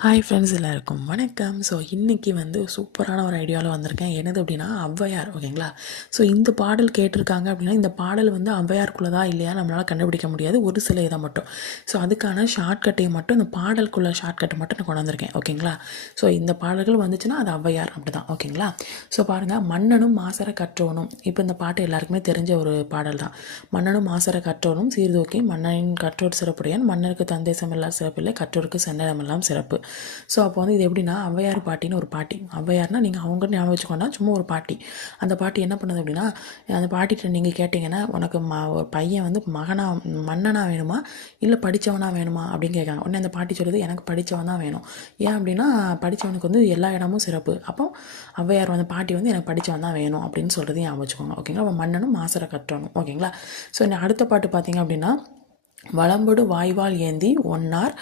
Hi friends எல்லாருக்கும் வணக்கம். So இன்றைக்கி வந்து சூப்பரான ஒரு ஐடியாவில் வந்திருக்கேன். என்னது அப்படின்னா ஔவையார். ஓகேங்களா? ஸோ இந்த பாடல் கேட்டிருக்காங்க அப்படின்னா இந்த பாடல் வந்து ஔவையாருக்குள்ளதா இல்லையா நம்மளால் கண்டுபிடிக்க முடியாது, ஒரு சில இதை மட்டும். ஸோ அதுக்கான ஷார்ட்கட்டையை மட்டும் இந்த பாடலுக்குள்ள ஷார்ட்கட்டை மட்டும் நான் கொண்டு வந்திருக்கேன். ஓகேங்களா? ஸோ இந்த பாடல்கள் வந்துச்சுன்னா அது ஔவையார் அப்படி தான். ஓகேங்களா? ஸோ பாருங்கள், மன்னனும் மாசற கற்றோனும். இப்போ இந்த பாட்டு எல்லாருக்குமே தெரிஞ்ச ஒரு பாடல் தான். மன்னனும் மாசற கற்றோனும் சீர்தூக்கி மன்னனின் கற்றோர் சிறப்புடையான் மன்னருக்கு தந்தேசம் எல்லாம் சிறப்பில்லை கற்றோருக்கு சென்னடமெல்லாம் சிறப்பு. ஸோ அப்போ வந்து இது எப்படின்னா ஔவையார் பாட்டின்னு ஒரு பாட்டி. ஔவையார்னா நீங்கள் அவங்க ஞாபகம் வச்சுக்கோன்னா சும்மா ஒரு பாட்டி. அந்த பாட்டி என்ன பண்ணுது அப்படின்னா, அந்த பாட்டிகிட்ட நீங்கள் கேட்டிங்கன்னா உனக்கு ஒரு பையன் வந்து மன்னனா வேணுமா இல்லை படித்தவனா வேணுமா அப்படின்னு கேட்காங்க. உடனே அந்த பாட்டி சொல்லுது, எனக்கு படித்தவன் தான் வேணும். ஏன் அப்படின்னா படித்தவனுக்கு வந்து எல்லா இடமும் சிறப்பு. அப்போ ஔவையார் வந்து பாட்டி வந்து எனக்கு படித்தவன் தான் வேணும் அப்படின்னு சொல்கிறது ஞாபகம் வச்சுக்கோங்க. ஓகேங்களா? அப்போ மன்னனும் மாசற கற்றணும். ஓகேங்களா? ஸோ இந்த அடுத்த பாட்டு பார்த்தீங்க அப்படின்னா வளம்பொடு வாய்வால் ஏந்தி ஒன்னார்.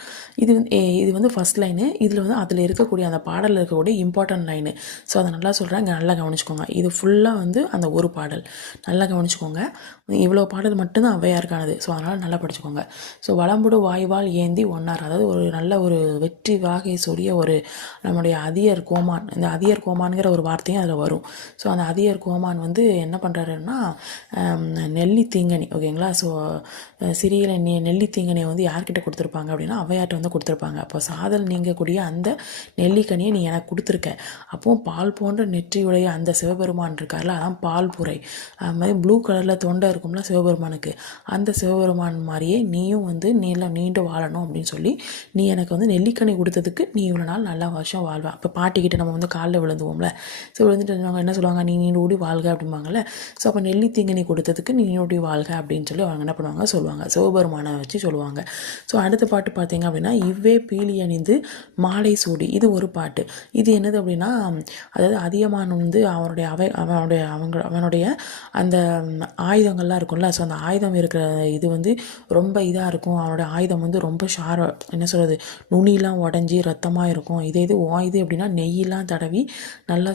இது வந்து ஃபஸ்ட் லைனு. இதில் வந்து அதில் இருக்கக்கூடிய அந்த பாடலில் இருக்கக்கூடிய இம்பார்ட்டன்ட் லைனு. ஸோ அதை நல்லா சொல்கிறேன், இங்கே நல்லா கவனிச்சுக்கோங்க. இது ஃபுல்லாக வந்து அந்த ஒரு பாடல். நல்லா கவனிச்சுக்கோங்க. இவ்வளோ பாடல் மட்டும்தான் ஔவையாருக்கானது. ஸோ அதனால் நல்லா படிச்சுக்கோங்க. ஸோ வளம்பொடு வாய்வால் ஏந்தி ஒன்னார், அதாவது ஒரு நல்ல ஒரு வெற்றி வாகை சொரிய ஒரு நம்முடைய அதியர் கோமான். இந்த அதியர் கோமான்கிற ஒரு வார்த்தையும் அதில் வரும். ஸோ அந்த அதியர் கோமான் வந்து என்ன பண்ணுறாருன்னா நெல்லி தீங்கனி. ஓகேங்களா? ஸோ சிறிய நெல்லி தீங்கனியை வந்து யார்கிட்ட கொடுத்துருப்பாங்க அப்படின்னா ஔவையார்ட்ட வந்து கொடுத்துருப்பாங்க. அப்போ சாதல் நீங்கக்கூடிய அந்த நெல்லிக்கனியை நீ எனக்கு கொடுத்துருக்க. அப்போது பால் போன்ற நெற்றியுடைய அந்த சிவபெருமான் இருக்கார்ல, அதான் பால் புரை. அது மாதிரி ப்ளூ கலரில் தொண்டை இருக்கும்ல சிவபெருமானுக்கு, அந்த சிவபெருமான் மாதிரியே நீயும் வந்து நீண்டு வாழணும் அப்படின்னு சொல்லி நீ எனக்கு வந்து நெல்லிக்கனி கொடுத்ததுக்கு நீ இவ்வளோ நாள் நல்லா வருஷம் வாழ்வ. அப்போ பாட்டிக்கிட்ட நம்ம வந்து காலில் விழுந்துவோம்ல. ஸோ விழுந்துட்டு அவங்க என்ன சொல்லுவாங்க, நீ நீண்டோடி வாழ்க அப்படிம்பாங்கல்ல. ஸோ அப்போ நெல்லி தீங்கனி கொடுத்ததுக்கு நீ நீண்டோடி வாழ்க அப்படின்னு சொல்லி அவங்க என்ன பண்ணுவாங்க சொல்லுவாங்க, சிவபெருமானை வச்சு சொல்லுவாங்க. ஸோ அடுத்த பாட்டு பார்த்தீங்க அப்படின்னா இவ்வே பீலி அணிந்து மாலை சூடி. இது ஒரு பாட்டு. இது என்னது அப்படின்னா, அதாவது அதியமான் வந்து அவனுடைய அந்த ஆயுதங்கள்லாம் இருக்கும்ல. ஸோ அந்த ஆயுதம் இருக்கிற இது வந்து ரொம்ப இதாக இருக்கும். அவனோட ஆயுதம் வந்து ரொம்ப என்ன சொல்கிறது, நுனிலாம் உடஞ்சி ரத்தமாக இருக்கும். இது இது அப்படின்னா நெய்யெல்லாம் தடவி நல்லா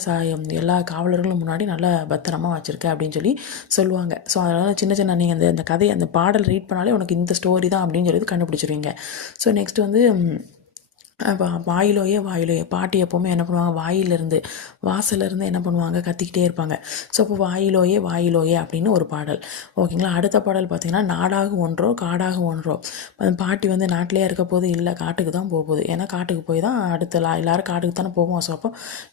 எல்லா காவலர்களும் முன்னாடி நல்லா பத்திரமா வச்சுருக்க அப்படின்னு சொல்லி சொல்லுவாங்க. ஸோ அதனால் சின்ன சின்ன நீங்கள் அந்த கதை அந்த பாடல் ரீட் பண்ணாலே உனக்கு இந்த ஸ்டோரி தான் அப்படின்னு சொல்லி கண்டுபிடிச்சிருவீங்க. ஸோ நெக்ஸ்ட் வந்து வாயிலோயே பாட்டி எப்போவுமே என்ன பண்ணுவாங்க, வாசலேருந்து என்ன பண்ணுவாங்க, கத்திக்கிட்டே இருப்பாங்க. ஸோ அப்போ வாயிலோயே அப்படின்னு ஒரு பாடல். ஓகேங்களா? அடுத்த பாடல் பார்த்திங்கன்னா நாடாக ஒன்றோ காடாக ஒன்றோ. பாட்டி வந்து நாட்டிலே இருக்க போது இல்லை, காட்டுக்கு தான் போகுது. ஏன்னா காட்டுக்கு போய் தான் எல்லாரும் காட்டுக்கு தானே போவோம். ஸோ அப்போ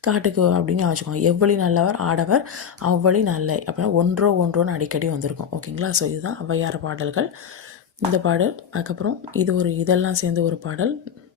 காட்டுக்கு அப்படின்னு வச்சுக்கோங்க. எவ்வளி நல்லவர் ஆடவர் அவ்வளி நல்ல அப்படின்னா ஒன்றோன்னு அடிக்கடி வந்திருக்கும். ஓகேங்களா? ஸோ இதுதான் ஔவையார் பாடல்கள். இந்த பாடல், அதுக்கப்புறம் இதெல்லாம் சேர்ந்து ஒரு பாடல்.